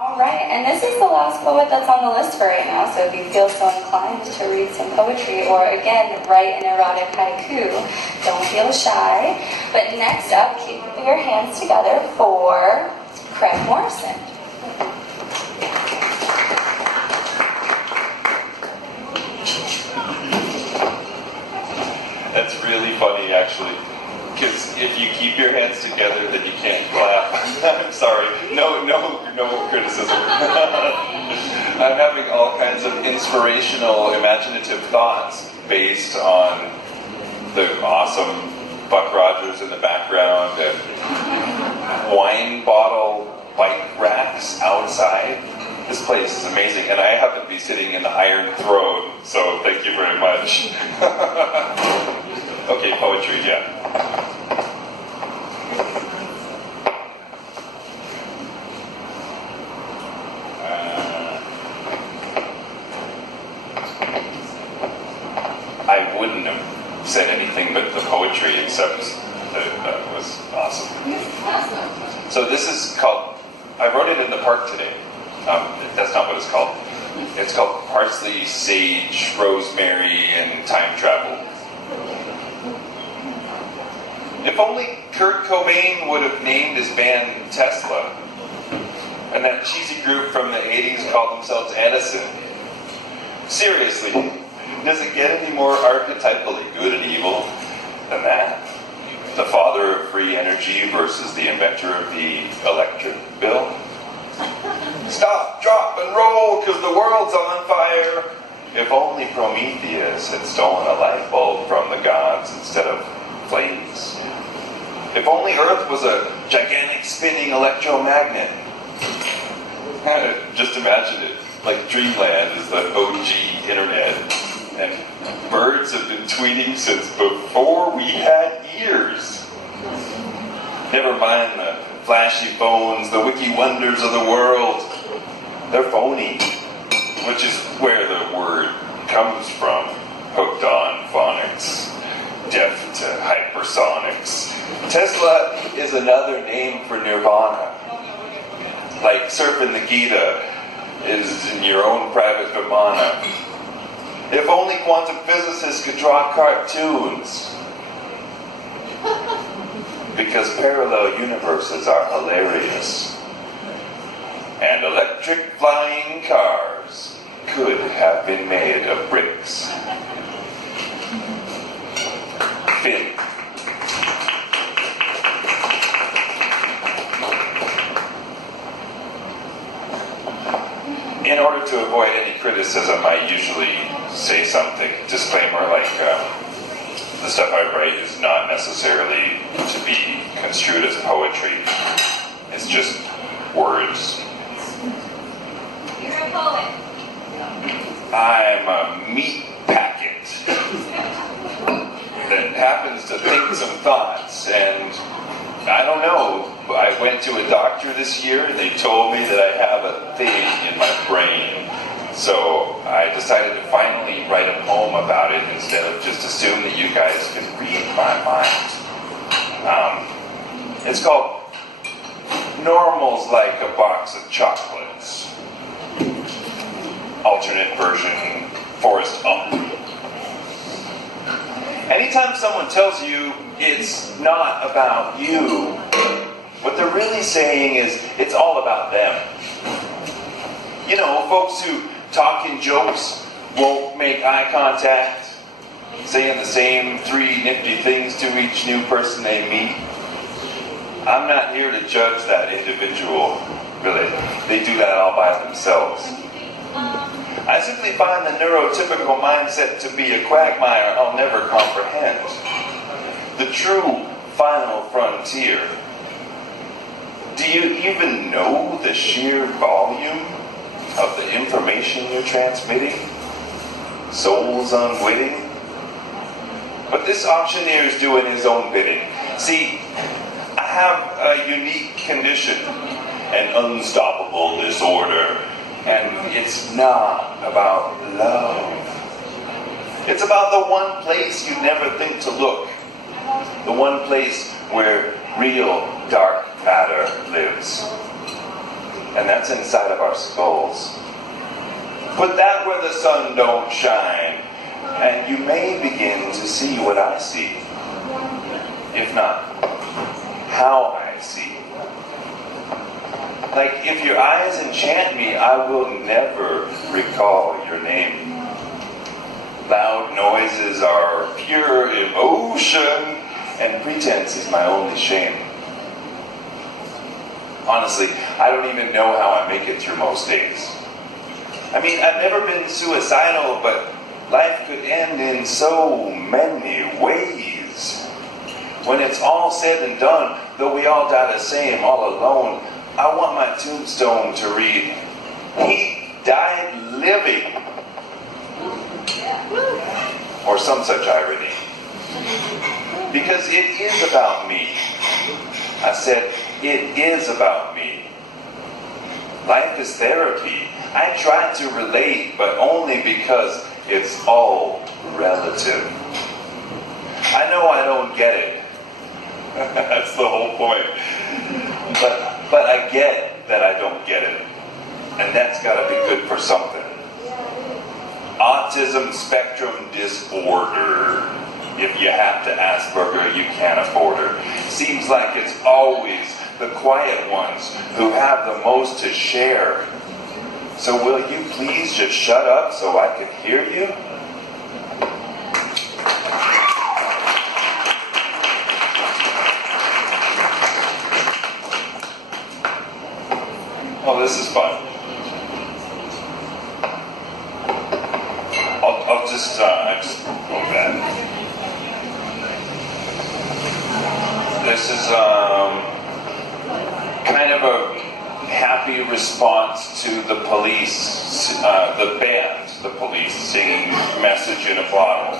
Alright, and this is the last poet that's on the list for right now, so if you feel so inclined to read some poetry, or again, write an erotic haiku, don't feel shy. But next up, keep your hands together for CMOR Morrison. That's really funny, actually. Because if you keep your hands together, then you can't clap. I'm sorry. No criticism. I'm having all kinds of inspirational, imaginative thoughts based on the awesome Buck Rogers in the background and wine bottle bike racks outside. This place is amazing, and I happen to be sitting in the Iron Throne, so thank you very much. Okay, poetry, yeah. I wouldn't have said anything but the poetry, except that was awesome. So this is called, I wrote it in the park today. That's not what it's called. It's called Parsley, Sage, Rosemary, and Time Travel. If only Kurt Cobain would have named his band Tesla, and that cheesy group from the 80s called themselves Edison. Seriously, does it get any more archetypally good and evil than that? The father of free energy versus the inventor of the electric bill? Stop, drop, and roll, because the world's on fire. If only Prometheus had stolen a light bulb from the gods instead of flames. If only Earth was a gigantic spinning electromagnet. Just imagine it, like Dreamland is the OG internet, and birds have been tweeting since before we had ears. Never mind the flashy phones, the wiki wonders of the world. They're phony, which is where the word comes from. Hooked on phonics, deaf to hypersonics. Tesla is another name for nirvana. Like surfing the Gita is in your own private vimana. If only quantum physicists could draw cartoons. Because parallel universes are hilarious. And electric flying cars could have been made of bricks. Finn. In order to avoid any criticism, I usually say something, disclaimer, like the stuff I write is not necessarily to be construed as poetry. It's just words. You're a poet. I'm a meat packet that happens to think some thoughts, and I don't know. I went to a doctor this year and they told me that I have a thing in my brain. So I decided to finally write a poem about it instead of just assume that you guys can read my mind. It's called Normal's Like a Box of Chocolates. Alternate version, Forrest Gump. Anytime someone tells you it's not about you, what they're really saying is it's all about them. You know, folks who talk in jokes, won't make eye contact, saying the same 3 nifty things to each new person they meet. I'm not here to judge that individual, really. They do that all by themselves. I simply find the neurotypical mindset to be a quagmire I'll never comprehend. The true final frontier. Do you even know the sheer volume of the information you're transmitting? Souls unwitting? But this auctioneer is doing his own bidding. See, I have a unique condition, an unstoppable disorder, and it's not about love. It's about the one place you never think to look, the one place where real dark matter lives. and that's inside of our skulls. Put that where the sun don't shine, and you may begin to see what I see. If not, how I see. Like, if your eyes enchant me, I will never recall your name. Loud noises are pure emotion, and pretense is my only shame. Honestly, I don't even know how I make it through most days. I mean, I've never been suicidal, but life could end in so many ways. When it's all said and done, though we all die the same, all alone, I want my tombstone to read, "He died living," or some such irony. Because it is about me. I said, it is about me. Life is therapy. I try to relate, but only because it's all relative. I know I don't get it. That's the whole point. But I get that I don't get it. And that's got to be good for something. Autism spectrum disorder. If you have to Asperger, you can't afford her. Seems like it's always the quiet ones who have the most to share. So will you please just shut up so I can hear you? Oh, this is fun. I'll just go back. This is kind of a happy response to the police, the band, the police singing "Message in a Bottle."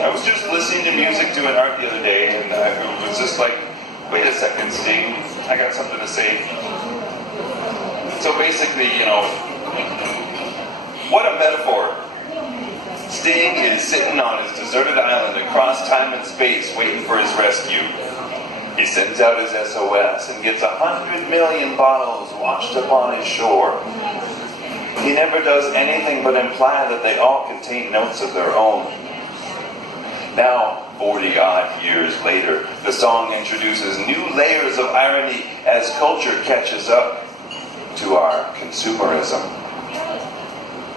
I was just listening to music doing art the other day, and I was just like, wait a second, Sting, I got something to say. So basically, what a metaphor. Sting is sitting on his deserted island across time and space waiting for his rescue. He sends out his SOS and gets 100 million bottles washed upon his shore. He never does anything but imply that they all contain notes of their own. Now, 40-odd years later, the song introduces new layers of irony as culture catches up to our consumerism.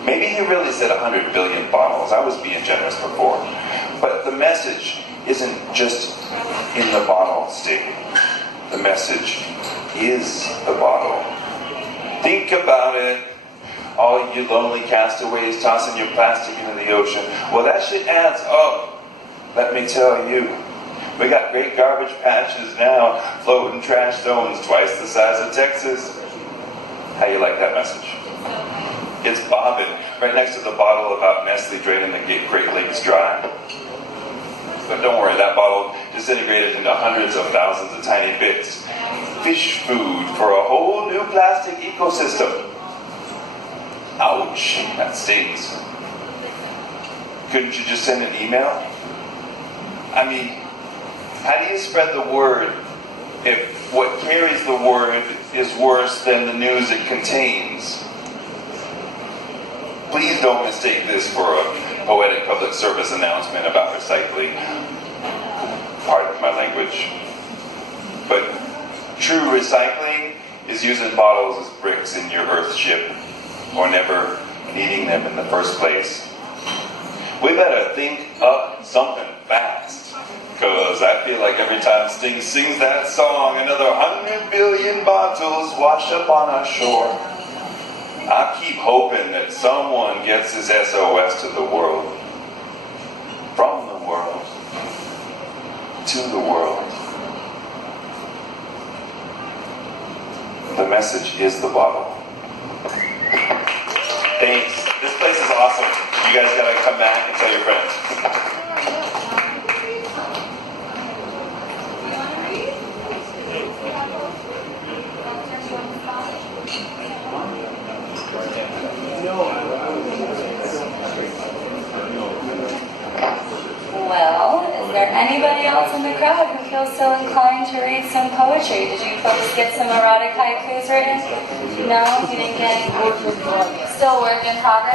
Maybe he really said 100 billion bottles. I was being generous before. But the message isn't just in the bottle, Sting. The message is the bottle. Think about it. All you lonely castaways tossing your plastic into the ocean. Well, that shit adds up. Let me tell you. We got great garbage patches now, floating trash zones twice the size of Texas. How you like that message? It's bobbing right next to the bottle about Nestle draining the Great Lakes dry. But don't worry, that bottle disintegrated into hundreds of thousands of tiny bits. Fish food for a whole new plastic ecosystem. Ouch, that stings. Couldn't you just send an email? I mean, how do you spread the word if what carries the word is worse than the news it contains? Please don't mistake this for a poetic public service announcement about recycling. Pardon my language. But true recycling is using bottles as bricks in your Earth ship, or never needing them in the first place. We better think up something fast, because I feel like every time Sting sings that song, another 100 billion bottles wash up on our shore. I keep hoping that someone gets this SOS to the world. From the world. To the world. The message is the bottle. Thanks. This place is awesome. You guys gotta come back and tell your friends. Well, is there Anybody else in the crowd who feels so inclined to read some poetry? Did you folks get some erotic haikus written? No? You didn't get any? Still work in progress?